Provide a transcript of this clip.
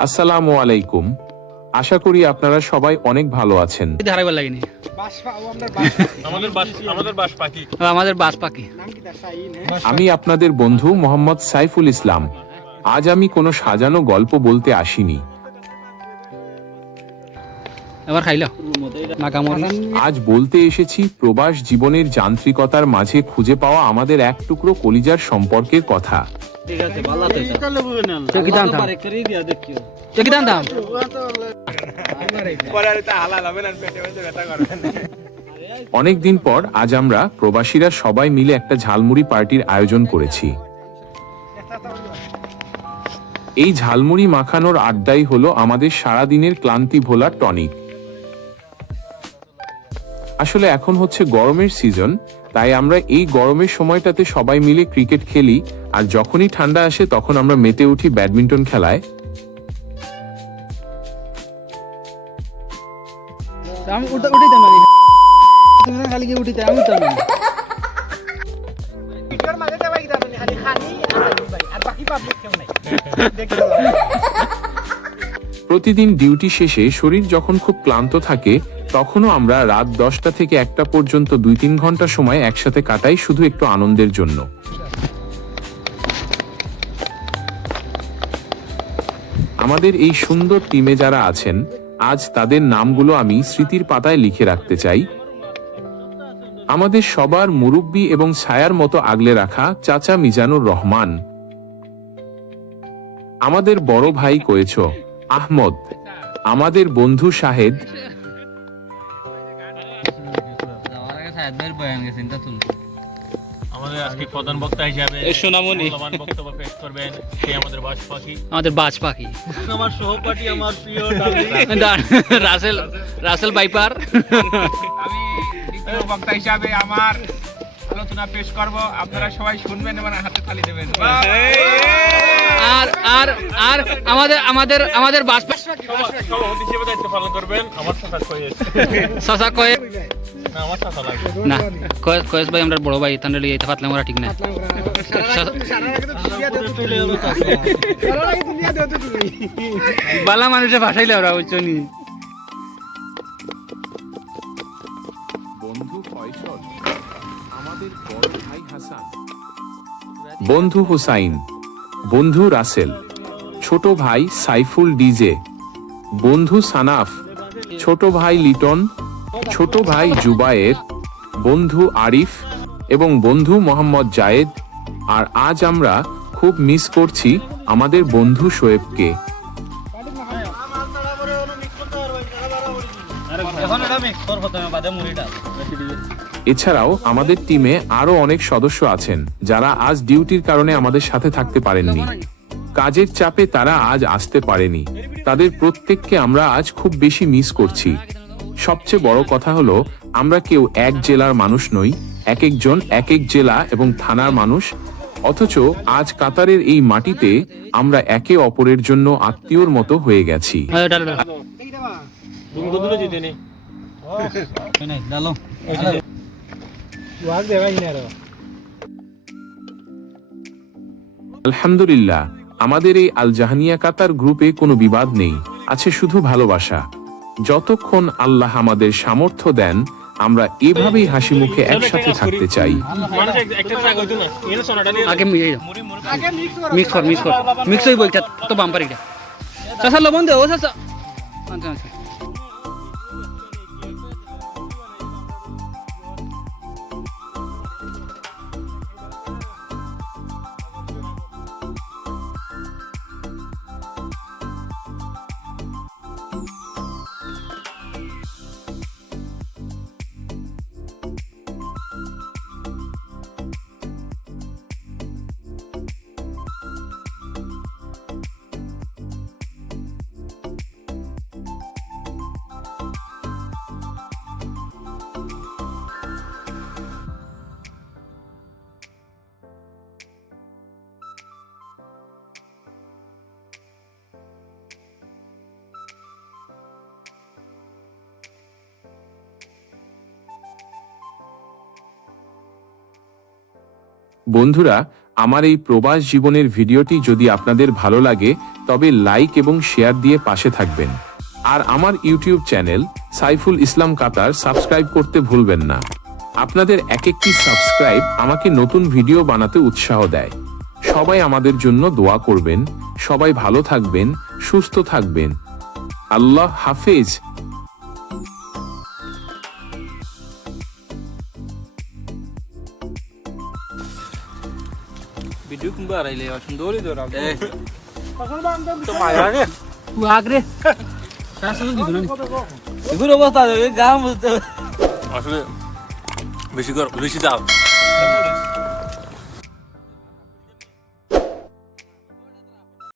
আসসালামু আলাইকুম। আশা করি আপনারা সবাই অনেক ভালো আছেন। আমি আপনাদের বন্ধু মোহাম্মদ সাইফুল ইসলাম। আজ আমি কোনো সাজানো গল্প বলতে আসিনি। আজ বলতে এসেছি প্রবাস জীবনের যান্ত্রিকতার মাঝে খুঁজে পাওয়া আমাদের এক টুকরো কলিজার সম্পর্কের কথা। অনেকদিন পর আজ আমরা প্রবাসীরা সবাই মিলে একটা ঝালমুড়ি পার্টির আয়োজন করেছি। এই ঝালমুড়ি মাখানোর আড্ডাই হলো আমাদের সারাদিনের ক্লান্তি ভোলার টনিক। আসলে এখন হচ্ছে গরমের সিজন, তাই আমরা এই গরমের সময়টাতে সবাই মিলে ক্রিকেট খেলি, আর যখনই ঠান্ডা আসে তখন আমরা মেতে উঠি ব্যাডমিন্টন খেলায়। প্রতিদিন ডিউটি শেষে শরীর যখন খুব ক্লান্ত থাকে, তখনও আমরা রাত 10টা থেকে 1টা পর্যন্ত 2-3 ঘন্টা সময় একসাথে কাটাই শুধু একটু আনন্দের জন্য। আমাদের এই সুন্দর টিমে যারা আছেন, আজ তাদের নামগুলো আমি স্মৃতির পাতায় লিখে রাখতে চাই। আমাদের সবার মুরব্বী এবং ছায়ার মতো আগলে রাখা চাচা মিজানুর রহমান, আমাদের বড় ভাই কোয়েছ আহমদ, আমাদের বন্ধু শাহেদ, আমাদের আজকে প্রধান বক্তা হিসেবে সোনামণি মূল্যবান বক্তব্য পেশ করবেন সে আমাদের বাজ পাখি, আমাদের বাজ পাখি, আমার সহপাঠী, আমার প্রিয় রাসেল বাইপার। আমি দ্বিতীয় বক্তা হিসাবে আমার আলোচনা পেশ করব। আপনারা সবাই শুনবেন এবং হাতে তালি দেবেন। আর আর আর আমাদের আমাদের আমাদের বাজ সভাপতি হিসেবে দায়িত্ব পালন করবেন আমার চাচা কয়েস। চাচা কয়ে না, আমার চাচা লাগবে না, কয়েস ভাই আমরা বড় ভাই, তাহলে এটা ফাতলাম ওরা ঠিক না। বালা মানুষে ভাসাইলে ওরা বুঝছনি। বন্ধু ফয়সল, আমাদের বড় ভাই হাসান, বন্ধু হুসাইন, বন্ধু রাসেল, ছোট ভাই সাইফুল ডিজে, বন্ধু সানাফ, ছোট ভাই লিটন, ছোট ভাই জুবায়ের, বন্ধু আরিফ এবং বন্ধু মোহাম্মদ জায়েদ। আর আজ আমরা খুব মিস করছি আমাদের বন্ধু শোয়েবকে। এছাড়াও আমাদের টিমে আরো অনেক সদস্য আছেন যারা আজ ডিউটির কারণে আমাদের সাথে থাকতে পারেননি। কাজের চাপে তারা আজ আসতে পারেনি। তাদের প্রত্যেককে আমরা আজ খুব বেশি মিস করছি। সবচেয়ে বড় কথা হলো, আমরা কেউ এক জেলার মানুষ নই, এক একজন এক এক জেলা এবং থানার মানুষ, অথচ আজ কাতারের এই মাটিতে আমরা একে অপরের জন্য আত্মীয়র মতো হয়ে গেছি। আলহামদুলিল্লাহ, আমাদের এই আল জাহানিয়া কাতার গ্রুপে কোনো বিবাদ নেই, আছে শুধু ভালোবাসা। যতক্ষণ আল্লাহ আমাদের সামর্থ্য দেন, আমরা এভাবেই হাসি মুখে একসাথে থাকতে চাই। আগে মিক্স কর মিক্স হইব এটা তো বাম্পার এটা। চাচা লবণ দে ও চাচা। আচ্ছা আচ্ছা। বন্ধুরা, আমার এই প্রবাস জীবনের ভিডিওটি যদি আপনাদের ভালো লাগে তবে লাইক এবং শেয়ার দিয়ে পাশে থাকবেন। আর আমার ইউটিউব চ্যানেল সাইফুল ইসলাম কাতার সাবস্ক্রাইব করতে ভুলবেন না। আপনাদের এক একটি সাবস্ক্রাইব আমাকে নতুন ভিডিও বানাতে উৎসাহ দেয়। সবাই আমাদের জন্য দোয়া করবেন। সবাই ভালো থাকবেন, সুস্থ থাকবেন। আল্লাহ হাফেজ। ভিডিও কোনবা আইলে সুন্দরই ধরা তো মায়া রে তু আগরে রাসুল দিগুন এগুলো অবস্থা গাম আসলে বেশি দাও